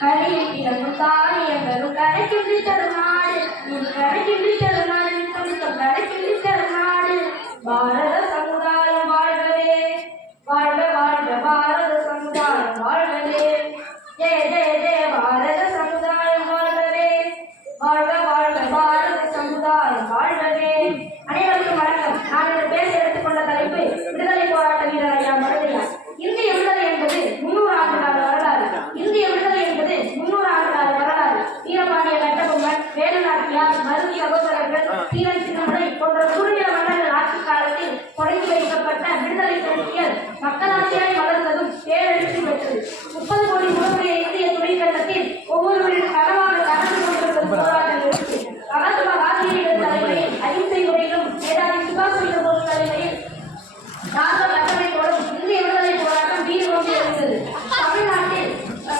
கனியிலும் தானியங்களும் கரைக்கின்றி தருநாடு கரைக்கின்றி தருநாடு கரைக்கின்றி தருநாடு பாரத சமுதாயம் வாழ்கவே வாழ்க வாழ்க பாரத சமுதாயம் வாழ்கவே ஜெய ஜெய ஜெய பாரத சமுதாயம் வாழ்கவே வாழ்க வாழ்க பாரத சமுதாயம் வாழ்கவே. அனைவருக்கும் வணக்கம். நான் இன்று பேச எடுத்துக்கொண்ட தலைப்பு விடுதலை போராட்ட வீரர் ஐயா மருதையார். இந்திய விடுதலை என்பது 300 ஆண்டுகால வரலாறு. இந்திய விடுதலை என்பது 300 ஆண்டுகால வரலாறு. வீரபாண்டிய கட்டபொம்மன், வேலுநாச்சியார், மருது சகோதரர்கள், தீரன் சின்னமலை போன்ற குறுநில மன்னர்கள் ஆட்சி காலத்தில் தொடங்கி வைக்கப்பட்ட விடுதலை புரட்சிகள் மக்களாட்சியாய் வளர்ந்ததும் பேரெழுச்சி பெற்றது. 30 கோடி முகமுடைய இந்திய துணைக்கண்டத்தில் ஒவ்வொருவரின் கனவாக நடந்து கொண்டிருக்கும் போராட்டம் இருக்கு. மகாத்மா காந்தியின் தலைமையில் அகிம்சை முறையிலும் நேதாஜி சுபாஷ் சந்திர போஸ் தலைமையில் ராஜ கட்டமைப்போடும் இந்திய விடுதலை போராட்டம் வீறு கொண்டு இருந்தது. தமிழ்நாட்டில்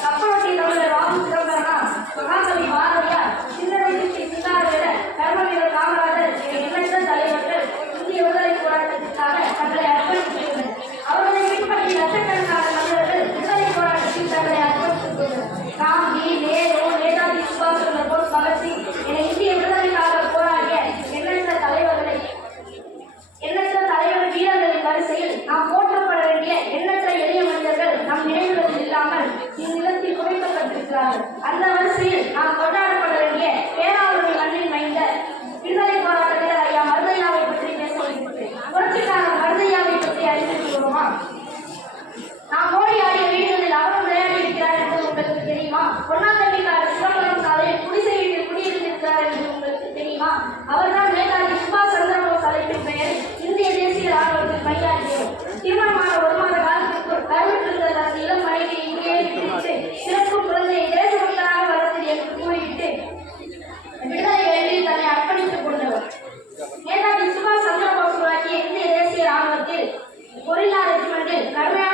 கப்பலோட்டிய தமிழர் வாவு சிதம்பரனார், மகாகவி பாரதியார், சிந்தனை சித்தி சிந்தாரவேல, கர்மவீரர் காமராஜர் எண்ணற்ற தலைவர்கள் இந்திய விடுதலை போராட்டத்திற்காக தங்களை அர்ப்பணித்துள்ளனர். அவர்களை பின்பற்றி லட்சக்கணக்கான தமிழர்கள் விடுதலை போராட்டத்தில் தங்களை அர்ப்பணித்துள்ளனர். காந்தி, நேரு, நேதாஜி சுபாஷ் சந்திர போஸ், பகத்சிங் என இந்திய விடுதலைக்காக போராடிய எண்ணற்ற தலைவர் வீரர்களின் வரிசையில் நாம் போற்றப்பட வேண்டிய எண்ணற்ற எளிய மனிதர்கள் நம் நினைவுகளில் இல்லாமல் இந்நிலத்தில் குறைக்கப்பட்டிருக்கிறார்கள். அந்த வரிசையில் நாம் கொண்டாடப்பட வேண்டிய பேராவூரணி மண்ணில் மைந்த விடுதலை போராட்ட வீரர் ஐயா மருதையாவை பற்றி பேச வருகிறேன். புரட்சிக்காரர் மருதையாவை பற்றி அறிந்திருக்கிறோமா? நாம் ஓடி ஆடிய வீடுகளில் அவரும் விளையாடி இருக்கிறார் என்று உங்களுக்கு தெரியுமா? பொன்னாத்தண்டிக்காரர் சிதம்பரம் சாலையில் குடிசை வீட்டில் குடியிருந்திருக்கிறார் என்று உங்களுக்கு தெரியுமா? அவர்தான் நேதாஜி சுபாஷ் சந்திர போஸ் அழைப்பின் பெயர் இந்திய தேசிய ராணுவத்தில் பணியாற்றியவர். திருமணமான 1 மாத காலத்திற்குள் கருவிட்டிருந்த தனது இளம் மனைவி இங்கேயே விட்டுவிட்டு பிறக்கும் குழந்தையை தேசபக்தராக வளர்த்தது என்று கூறிவிட்டு விடுதலை வேள்வியில் தன்னை அர்ப்பணித்துக் கொண்டவர். நேதாஜி சுபாஷ் சந்திர போஸ் உருவாக்கிய இந்திய தேசிய ராணுவத்தில் கொரில்லா ரெஜிமெண்டில் கடுமையான